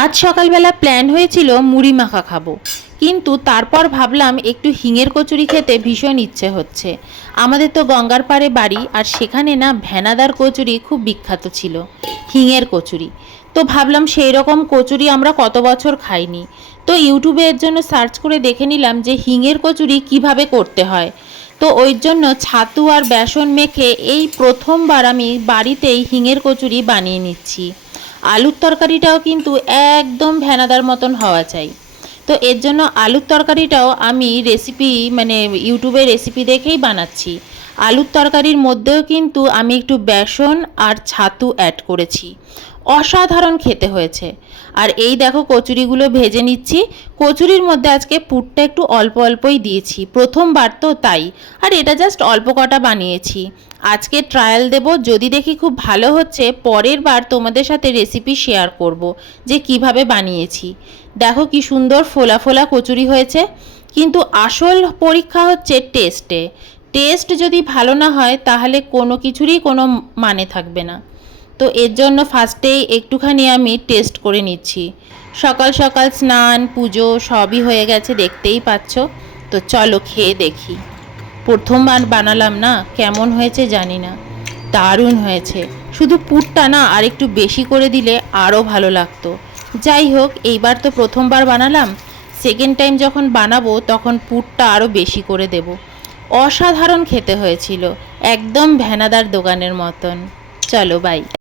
আজ সকালবেলা প্ল্যান হয়েছিল মুড়ি মাখা খাব। কিন্তু তারপর ভাবলাম একটু হিঙের কচুরি খেতে ভীষণ ইচ্ছে হচ্ছে। আমাদের তো গঙ্গার পাড়ে বাড়ি আর সেখানে না ভেনাদার কচুরি খুব বিখ্যাত ছিল, হিঙের কচুরি। তো ভাবলাম সেই রকম কচুরি আমরা কত বছর খাইনি। তো ইউটিউবে এর জন্য সার্চ করে দেখে নিলাম যে হিঙের কচুরি কীভাবে করতে হয়। তো ওই জন্য ছাতু আর বেসন মেখে এই প্রথমবার আমি বাড়িতেই হিঙের কচুরি বানিয়ে নিচ্ছি। আলুর তরকারিটাও কিন্তু একদম ভেনাদার মতন হওয়া চাই। তো এর জন্য আলুর তরকারিটাও আমি রেসিপি মানে ইউটিউবে রেসিপি দেখেই বানাচ্ছি। আলুর তরকারির মধ্যেও কিন্তু আমি একটু বেসন আর ছাতু অ্যাড করেছি। অসাধারণ খেতে হয়েছে। আর এই দেখো কচুরিগুলো ভেজে নিচ্ছি। কচুরির মধ্যে আজকে পুরটা একটু অল্প অল্পই দিয়েছি। প্রথমবার তো তাই। আর এটা জাস্ট অল্প কটা বানিয়েছি। আজকে ট্রায়াল দেব। যদি দেখি খুব ভালো হচ্ছে, পরের বার তোমাদের সাথে রেসিপি শেয়ার করব যে কীভাবে বানিয়েছি। দেখো কি সুন্দর ফোলা ফোলা কচুরি হয়েছে। কিন্তু আসল পরীক্ষা হচ্ছে টেস্টে টেস্ট যদি ভালো না হয়, তাহলে কোনো কিছুরই কোনো মানে থাকবে না। তো এর জন্য ফার্স্টেই একটুখানি আমি টেস্ট করে নিচ্ছি। সকাল সকাল স্নান, পুজো সবই হয়ে গেছে, দেখতেই পাচ্ছ। তো চলো খেয়ে দেখি। প্রথমবার বানালাম না, কেমন হয়েছে জানি না। দারুণ হয়েছে। শুধু পুরটা না আর একটু বেশি করে দিলে আরও ভালো লাগতো। যাই হোক, এইবার তো প্রথমবার বানালাম। সেকেন্ড টাইম যখন বানাবো, তখন পুরটা আরও বেশি করে দেব। অসাধারণ খেতে হয়েছিল। একদম ভ্যানাদার দোকানের মতন। চলো বাই